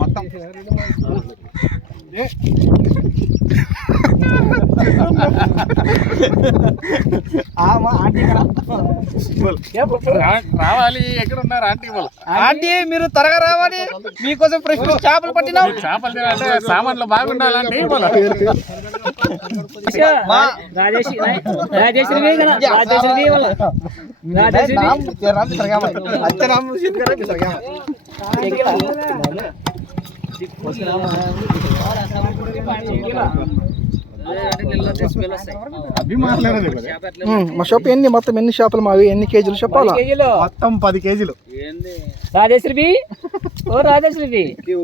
మొత్తం రావాలి. ఎక్కడ ఉన్నారు ఆంటీ వాళ్ళు? ఆంటీ మీరు త్వరగా రావాలి, మీకోసం ఫ్రెష్ చేపలు పట్టినా. చేపలు తినాలంటే సామాన్లు బాగుండాలండి. మా షాప్ ఎన్ని మొత్తం ఎన్ని షాపులు మావి ఎన్ని కేజీలు చెప్పాలా? మొత్తం 10 కేజీలు. రాజేశ్వరి ఓ రాజేశ్వరి కేజీ